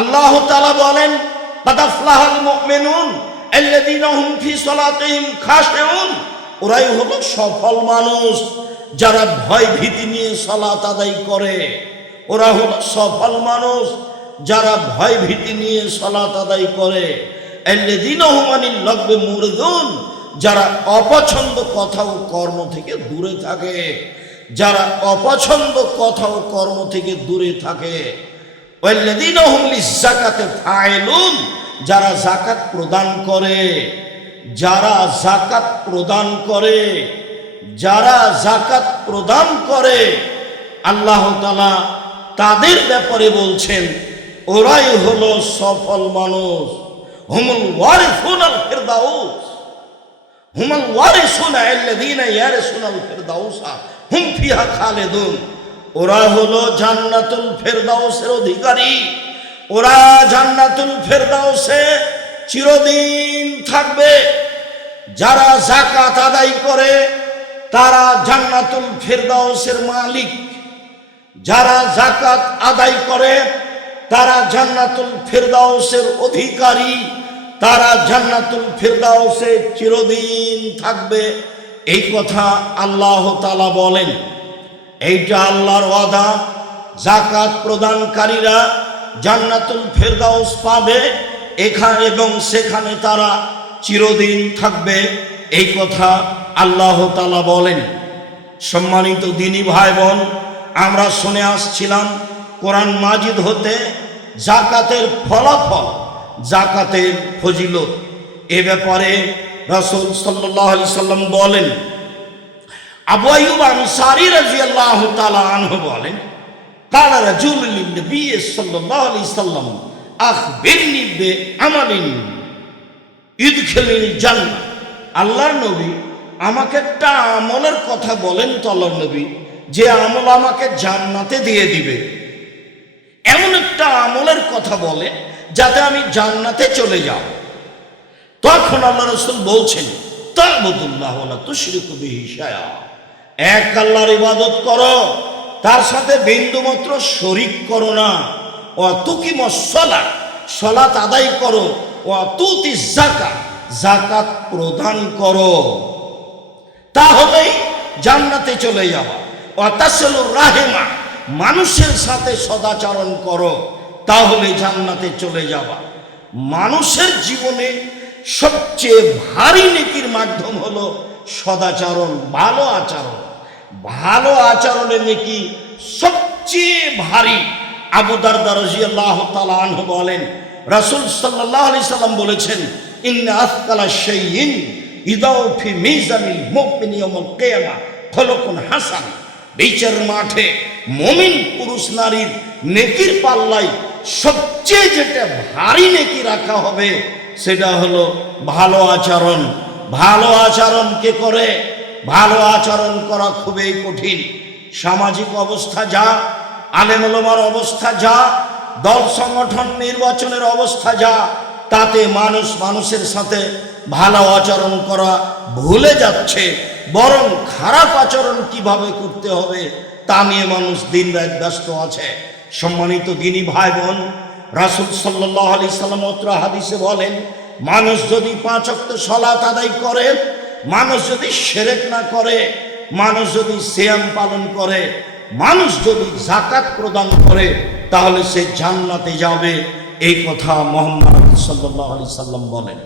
আল্লাহ তাআলা বলেন, বাদাফলাহাল মুমিনুন আল্লাযীনা হুম ফি সালাতিহিম খাশিউন। ওরাই হলো সফল মানুষ, যারা ভয় ভীতি নিয়ে সালাত আদায় করে। ওরা হলো সফল মানুষ, যারা ভয় ভীতি নিয়ে সালাত আদায় করে। আল্লাযীনা হুম আনিল লাগবে যারা অপছন্দ কথা ও কর্ম থেকে দূরে থাকে। যারা অপছন্দ কথা ও কর্ম থেকে দূরে থাকে। যারা যাকাত প্রদান করে, যারা যাকাত প্রদান করে, যারা যাকাত প্রদান করে, আল্লাহ তাআলা তাদের ব্যাপারে বলছেন, ওরাই হলো সফল মানুষ। হুমুল ওয়ারিসুনাল ফিরদাউস হুমুল ওয়ারিসুনা আল্লাযীনা ইয়ারিসুনাল ফিরদাউসা হুম ফিহা খালিদুন। ওরা হলো জান্নাতুল ফেরদাউসের অধিকারী। ওরা জান্নাতুল ফেরদাউসে চিরদিন থাকবে। যারা জাকাত আদায় করে, তারা জান্নাতুল ফেরদাউসের মালিক। যারা জাকাত আদায় করে, তারা জান্নাতুল ফেরদাউসের অধিকারী। তারা জান্নাতুল ফেরদাউসে চিরদিন থাকবে। এই কথা আল্লাহ তাআলা বলেন। এইটা আল্লাহর ওয়াদা। জাকাত প্রদানকারীরা জান্নাতুল ফেরদাউস পাবে, এখানে এবং সেখানে তারা চিরদিন থাকবে। এই কথা আল্লাহ তাআলা বলেন। সম্মানিত দিনী ভাই বোন আমরা শুনে আসছিলাম কোরআন মাজিদ হতে জাকাতের ফলাফল জাকাতের ফজিলত। এ ব্যাপারে রসুল সাল্লাহ সাল্লাম বলেন আবু আইয়ুব আনসারী রাদিয়াল্লাহু তাআলা আনহু বলেন قال رجل للنبي صلى الله عليه وسلم اخبرني بعمل يدخلني الجنه আল্লাহর নবী আমাকে একটা আমলের কথা বলেন তো আল্লাহর নবী যে আমল আমাকে জান্নাতে দিয়ে দিবে এমন একটা আমলের কথা বলে যাতে আমি জান্নাতে চলে যাব তখন আল্লাহ রসুল বলছেন তাবুদুল্লাহ তুশরিকু বিহি শায়া এক আল্লাহর ইবাদত করো, তার সাথে বিন্দুমাত্র শরিক করো না। ও তুকি মসলা সলাত আদায় করো ও তুতি জাকাত জাকাত প্রদান করো। তাহলেই জান্নাতে চলে যাওয়া। অতাসলুর রাহেমা, মানুষের সাথে সদাচরণ করো, তাহলে জান্নাতে চলে যাওয়া। মানুষের জীবনে সবচেয়ে ভারী নীতির মাধ্যম হলো সদাচরণ, ভালো আচরণ। ভালো আচরণের নেকি সবচেয়ে ভারী। আবু দারদা রাদিয়াল্লাহু তাআলা আনহু বলেন, রাসূল সাল্লাল্লাহু আলাইহি সাল্লাম বলেছেন, ইন্না আফকালা শাইইন ইদাউ ফি মিজানিল কিয়ামা খলকুন হাসান। বিচার মাঠে মমিন পুরুষ নারীর নেকির পাল্লাই সবচেয়ে যেটা ভারী নেকি রাখা হবে সেটা হলো ভালো আচরণ। ভালো আচরণ কে করে? ভালো আচরণ করা খুবই কঠিন। সামাজিক অবস্থা যা, আলেমলমার অবস্থা যা, দল সংগঠন নির্বাচনের অবস্থা যা, তাতে মানুষ মানুষের সাথে ভালো আচরণ করা ভুলে যাচ্ছে। বরং খারাপ আচরণ কীভাবে করতে হবে, তা নিয়ে মানুষ দিন রাত ব্যস্ত আছে। সম্মানিত দিনী ভাই বোন রাসুল সাল্লাহ আলি হাদিসে বলেন, মানুষ যদি পাঁচ অক্ত সলাত আদায় করে, মানুষ যদি সেরেক না করে, মানুষ যদি সিয়াম পালন করে, মানুষ যদি জাকাত প্রদান করে, তাহলে সে জান্নাতে যাবে। এই কথা মোহাম্মদ সাল্লাহ আলি সাল্লাম বলেন।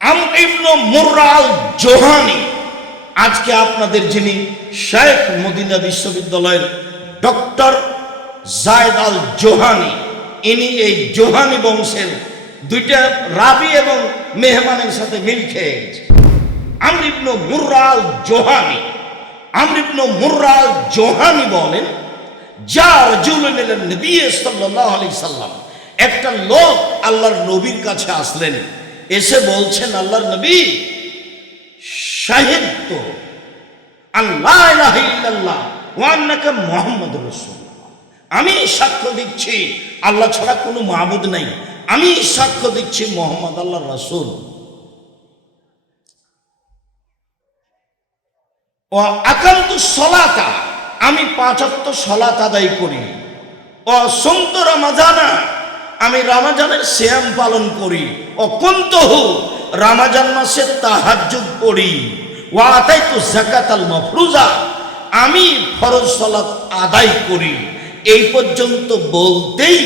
আম ইবনু মুর্রাল জোহানি আজকে আপনাদের যিনি শেখ মদিনা বিশ্ববিদ্যালয়ের ডক্টর জায়দ আল জোহানি, ইনি এই জোহানি বংশের দুইটা রাবি এবং মেহমানের সাথে মিল খেয়ে গেছে। আমরিবনু মুর্রাল জোহানি আমরিবনু মুর্রাল জোহানি বলেন যার জুলেন নবী সাল্লাল্লাহু আলাইহি সাল্লাম, একটা লোক আল্লাহর নবীর কাছে আসলেন, এসে বলছেন, আল্লাহর নবী তো আল্লাহ ইলাহা ইল্লাল্লাহ ওয়া আন্নাকা মুহাম্মাদুর রাসূলুল্লাহ। আমি সাক্ষ্য দিচ্ছি, আল্লাহ ছাড়া কোনো মাবুদ নাই। আমি সাক্ষ্য দিচ্ছি মোহাম্মদ আল্লাহ রসুল। ও আকান্ত সলাতা, আমি পাঁচাত্ত সলাত আদায় করি। ও সন্ত রামাজানা, আমি রামাজানের শ্যাম পালন করি। ও কুন্তহু রামাজান মাসে তাহাজ্জুদ পড়ি। ও আতাই তো জাকাত আল মফরুজা। আমি ফরজ সলাত আদায় করি। এই পর্যন্ত বলতেই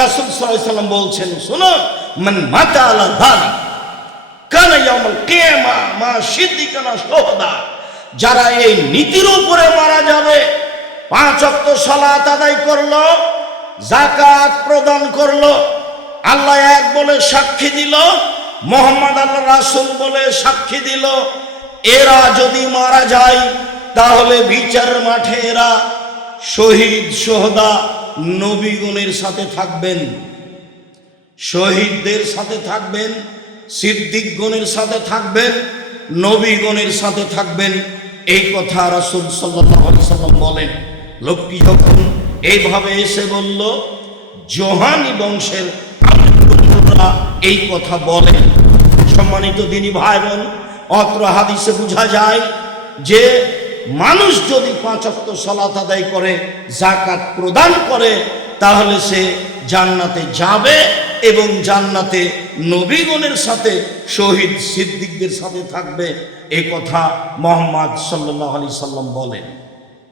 রাসূল সাল্লাম বলছেন, শোনো, মান মাতা আলা যালিক, কানা ইয়াউমুল কিয়ামা মা সিদ্দিকানা শুহাদা। যারা এই নীতির উপরে মারা যাবে, পাঁচ অক্ত সালাত আদায় করল জাকাত প্রদান করল, আল্লাহ এক বলে সাক্ষী দিল মোহাম্মদ আল্লাহ রাসুল বলে সাক্ষী দিল, এরা যদি মারা যায়, তাহলে বিচার মাঠে এরা শহীদ সোহদা নবীগণের সাথে থাকবেন। শহীদদের সাথে থাকবেন, সিদ্দিকগণের সাথে থাকবেন, নবীগণের সাথে থাকবেন। এই কথা রাসূল সাল্লাম বলেন। লোকটি যখন এইভাবে এসে বলল, জোহানি বংশের আলেমরা এই কথা বলেন। সম্মানিত দিনী ভাই বোন অত্র হাদিসে বোঝা যায় যে মানুষ যদি পাঁচক্ত সলাত আদায় করে জাকাত প্রদান করে, তাহলে সে জান্নাতে যাবে এবং জান্নাতে নবীগণের সাথে, শহীদ সিদ্দিকদের সাথে থাকবে। এ কথা মোহাম্মদ সাল্লাহ আলি সাল্লাম বলেন।